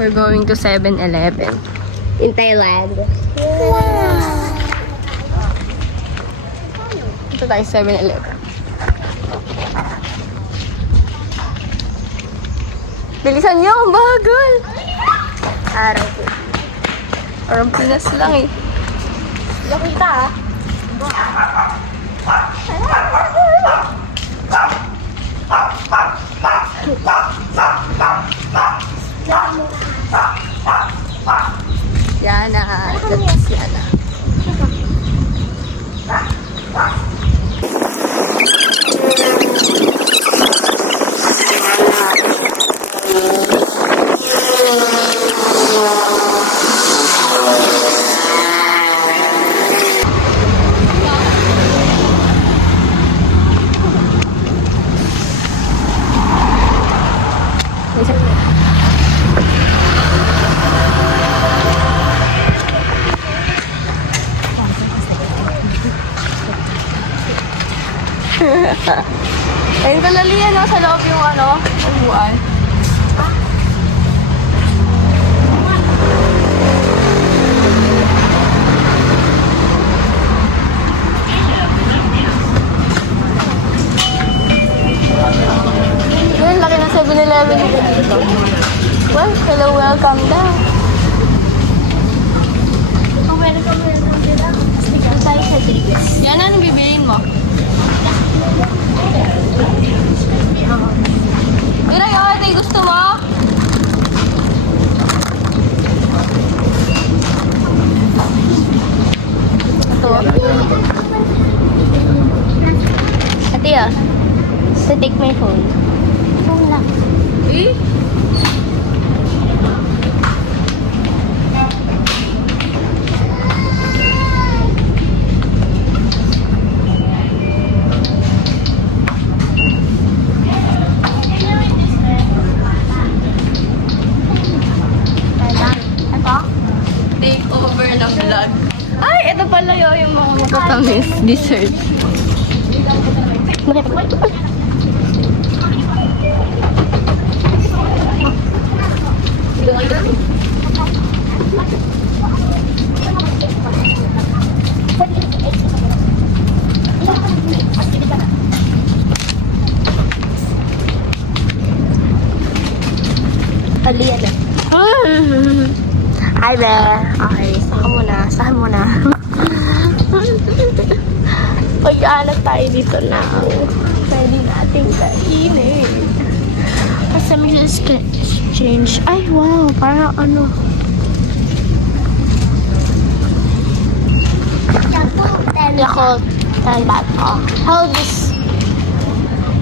We're going to 7-Eleven in Thailand. Ito tayo 7-Eleven. Bilisan niyo, bagal! Araw ko. Parang Pinas lang eh. Nakita ah. Yana. That's Yana. Ayun pala Lian, no? Sa loob yung upuan. Yun, laki ng 7-Eleven dito. Well, hello, welcome daw. Welcome dito. Dito tayo sa Diligas. Yan, anong bibiliin mo? Mira, yung ate, gusto mo? Ito. Ate, so take my phone. Phone lang. Eh? Take over na vlog. Ay, ito pala yung mga matatamis dessert. Aliyan na. Hi there. Okay, saka muna. Pag-aanap tayo dito na pwede nating kainin. Kasi may exchange. Ay, wow. Parang ano. Yakult. 10 baht. Oh. Hold this.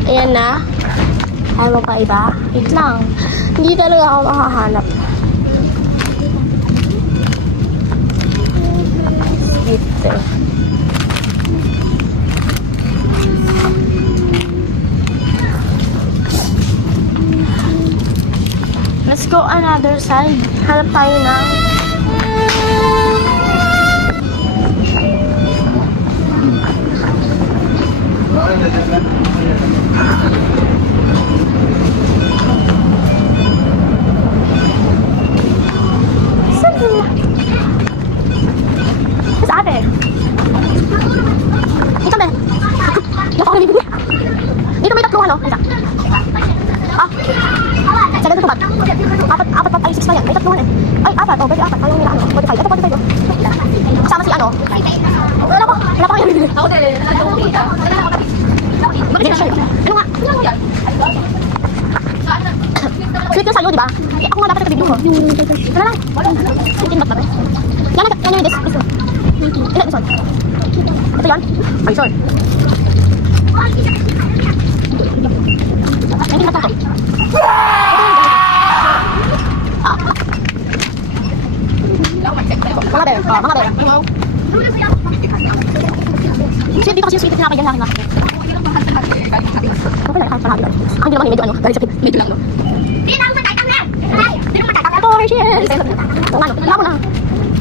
Ayan na. Ayaw mo pa iba? Wait lang. Hindi talaga ako makahanap. Dito. Let's go another side. Hanap tayo ng Sa ate. Dito be. Nako kami bibili. Dito may tatlo ano? Isa. Ah. Sa ganito ba? Apat pa tayo 6 pa yan. May tatluhan eh. Ay, apat. Oh, pwede apat. Ayaw nila ano. 45. Ito 45 oh. Kasama si ano. Wala pa kayo bibili. ako din. Bakit siya? Ano nga? Sweet yung sa'yo, di ba? Eh, ako nga dapat nagkabibili ko. Ano lang? 18 baht na ba? Yan yung this. Ilan this one? Ito yan? Ay, sorry. 19 baht lang to. Mga bear. Mga bear. Sweet dito kasi yung sweet na kinakagyan sa akin na. Okay lang, kahit parang hindi naman medyo ano, dahil sa medyo lang, no? Hindi naman matay-tang na! Hindi naman matay-tang na! Portions! Kung ano, wala mo lang.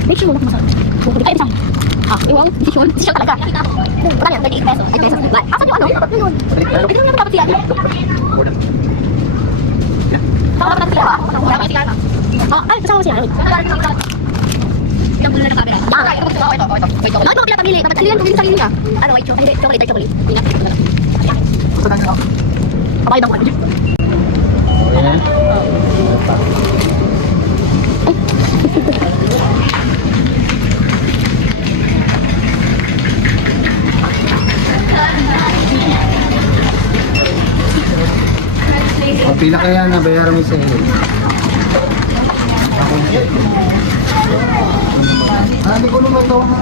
Make sure mo lang masarap. Hindi kayo isang. Iwang, decision talaga. Wala yan, 38 pesos. Ay, pesos. Asan yung ano? Hindi naman dapat siya. Baka ba sila ba? Wala ba sila ba? Ay, kasama ko siya. Ilang bulan na nakabi na. Ito. Bakit mo pila pamili? Dapat salihan pumili sa sarili niya. Ano, white chocolate? Hindi, chocolate, dark chocolate. Ingat. Kapay daw ko. Ayan. O, pila kaya na bayaran mo sa iyo? Ako siya. Hindi ko naman daw na.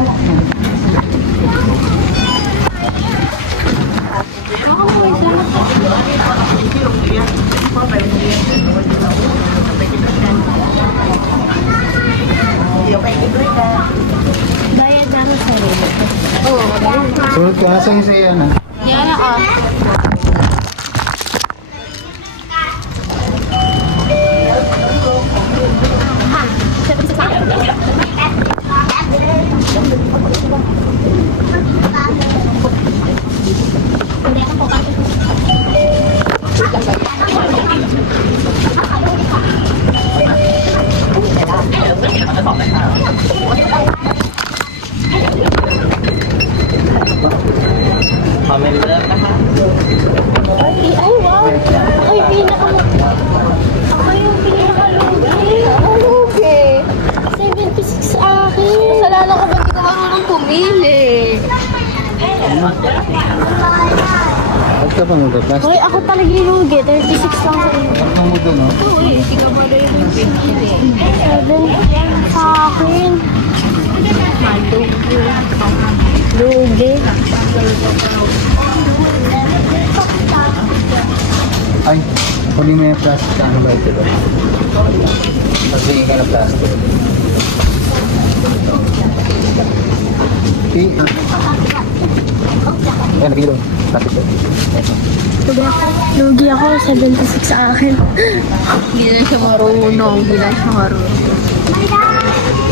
Bayad na ako sa rin. Oo, Sunod ko, nasa isa yan ah. yan ako. Ay, wow. Ay, ako yung pinakalugi. Ako lugi. 76 sa akin. Kasalanan ko ba hindi ko marunong pumili? Ba't ka pa magpaplas? Hoy, ako talaga yung lugi. 36 lang sa inyo. Ano mo doon, no? Oo eh, hindi ka ba na yung 7 yan sa akin. Malugi. Lugi. Ay, kunin mo yung plastic. Ano ba ito? Pagtingin ka ng plastic. Ayan, naging doon. Plastic doon. Lugi ako. 76 sa akin. Hindi na siya marunong. Hindi na siya marunong.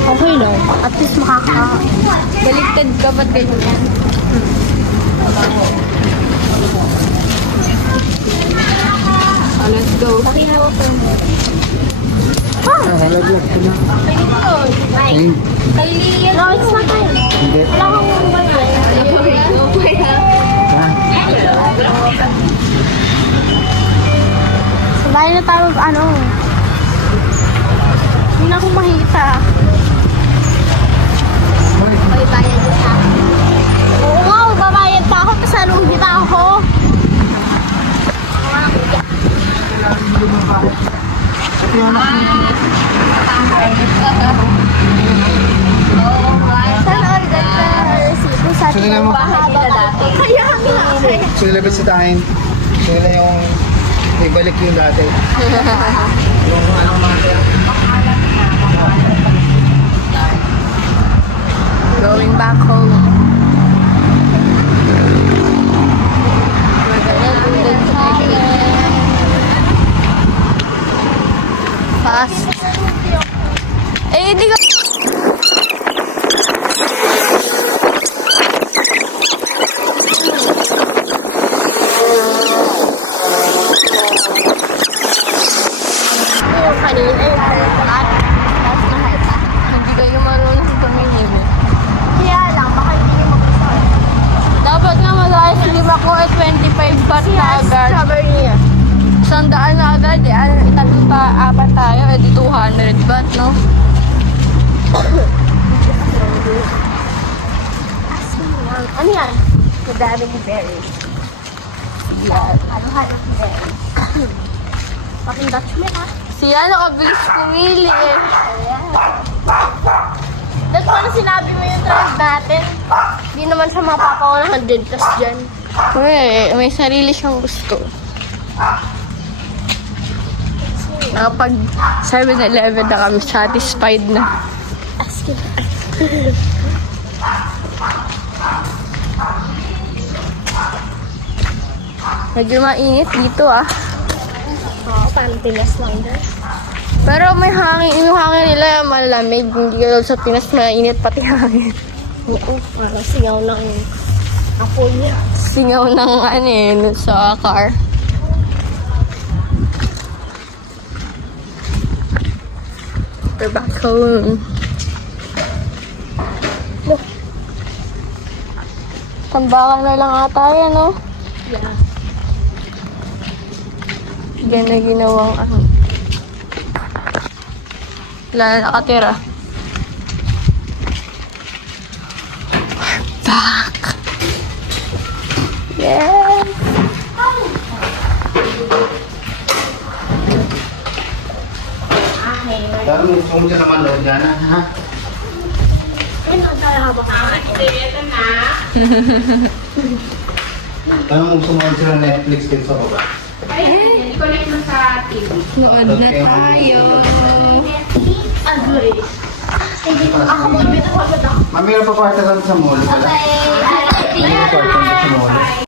Okay lang. At least Baliktad ka, ba't ganyan? Let's go. Pakinawa ko. Ah, halaga. Ay, Kay Lian. No, it's not time. hindi. Wala akong bayad. Ha? Sabay na tayo, hindi na ako makita. May bayad niya sa akin. Oo nga, magbabayad pa ako, kasi lugi na ako. Saan order ka? Resibo sa Sila mo. Bahay nila dati. Kaya nga. Sila bisitahin. Sila yung ibalik yung dati. Yung ano mga Going back home. Fast. Eh, hindi ko... Yung kanina, yung at Fast na hata. Hindi kayo marunong tumingin eh. kaya lang, baka hindi mo gusto. Dapat nga mag-ice-cream ako at 25 baht na agad. Strawberry niya. 100 na agad eh. Itatong pa apat tayo eh di 200 baht, no? Ano yan? Strawberry berries. Yan. Halo-halo berries. Paking Dutch milk ha? Si ano, kabilis pumili eh. Dahil paano sinabi mo yung drive natin? Hindi naman siya mapapaunahan din tas dyan. May sarili siyang gusto. Nakapag 7-Eleven na kami, satisfied na. Asking. Medyo mainit dito ah. Oo, parang Pinas lang din. Pero may hangin, yung hangin nila malamig. Hindi ka sa Pinas mainit pati hangin. Oo, parang singaw ng apoy niya. Singaw ng ano eh, sa car. We're back home. Tambakan na lang ata yan, no? Yeah. Yan na ginawang ano. Wala na nakatira. We're back! Yes! Pero gusto mo siya naman doon dyan, ha? Tanong gusto mo sila Netflix din sa baba? Nood na tayo! Mami, ano pa parta sa mall? Wala? Ano pa parta sa mall?